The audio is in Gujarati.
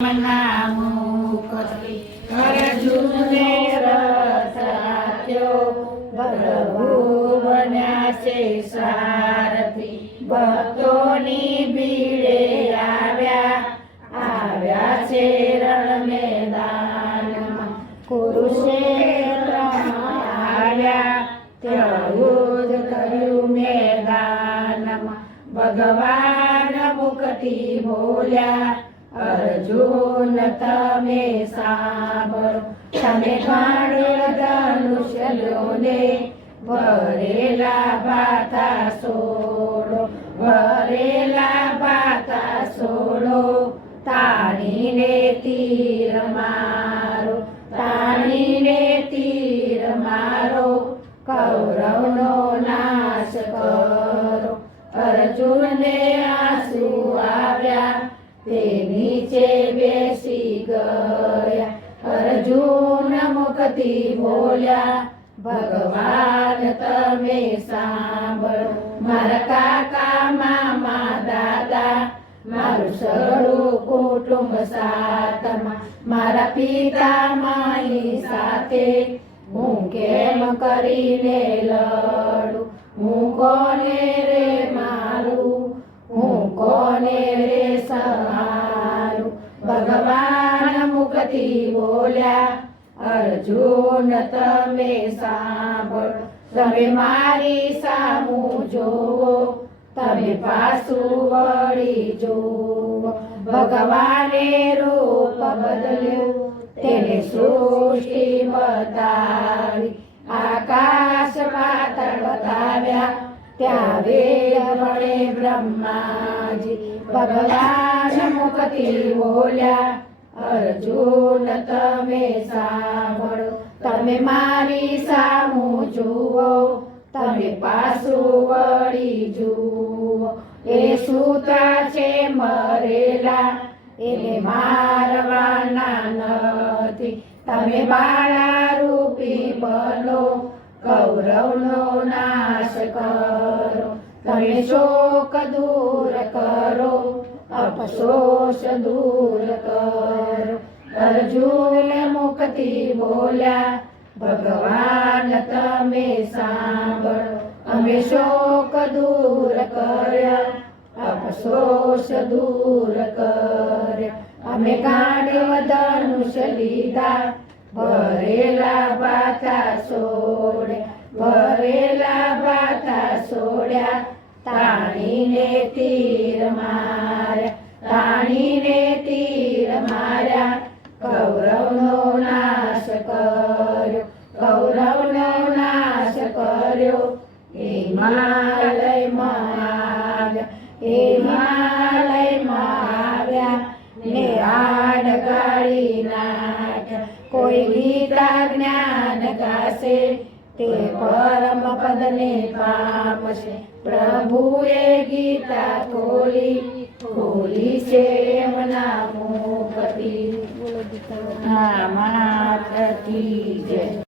નામુકતી અર્જુને રથ આપ્યો, પ્રભુ બન્યા છે સારથી. ભક્તોની ભીડે આવ્યા છે રણ મેદાનમાં. કુરુક્ષેત્રમાં આવ્યા ત્યાં યુદ્ધ કર્યું મેદાનમાં. ભગવાન મુખથી બોલ્યા, અર્જુન તમે સાંભળો, તમે ધનુષ્યલોને ભરેલા ભાતા છોડો, ભરેલા ભાતા છોડો. તાણીને તીર મારો, તાણીને તીર મારો, કૌરવનો નાશ કરો. અર્જુનને આંસુ આવ્યા, તે નીચે બેસી ગયા. અર્જુન મુખથી બોલ્યા, ભગવાન તમે સાંભળો. મારા કાકા મામા દાદા, મારું સગળું કુટુંબ સાથમાં, મારા પિતા માની સાથે હું કેમ કરીને લડું. હું કોને રે મારું, હું કોને રે સહારું. ભગવાન મુખથી બોલ્યા, અર્જુન તમે સાંભળો. તમે મારી સામું જોવો, તમે પાછું વળી જોવો. ભગવાને રૂપ બદલ્યું, તેને સૃષ્ટિ બતાવી. આકાશ પાતાળ બતાવ્યા, ત્યાં વેદ વડે બ્રહ્માજી. ભગવાન મુખથી બોલ્યા, અર્જુન તમે સાંભળો. તમે મારી સામું જુઓ, તમે પાછું વળી જુઓ. એ સૂતા છે મરેલા, એને મારવાના નથી. તમે બાળા રૂપી બનો, કૌરવનો નાશ કરો. તમે શોક દૂર કરો, અફસોસ દૂર કરો. અર્જુન મુખથી બોલ્યા, ભગવાન તમે સાંભળો. અમે શોક દૂર કર્યા, અફસોસ દૂર કર્યા. અમે ગાંડીવ ધનુષ્ય લીધા, ભરેલા ભાતા છોડ્યા, ભરેલા ભાતા છોડ્યા. તાણીને તીર માર્યા, તાણીને તીર માર્યા. કૌરવનો નાશ કર્યો, કૌરવનો નાશ કર્યો. હિમાલયમાં આવ્યા, હિમાલયમાં આવ્યા, ને આડ ગાળી નાખ્યા. કોઈ ગીતા જ્ઞાન ગાશે, તે પરમ પદને પામશે. પ્રભુએ ગીતા ખોલી છે એમના મુખથી. હા, માતાજી જય.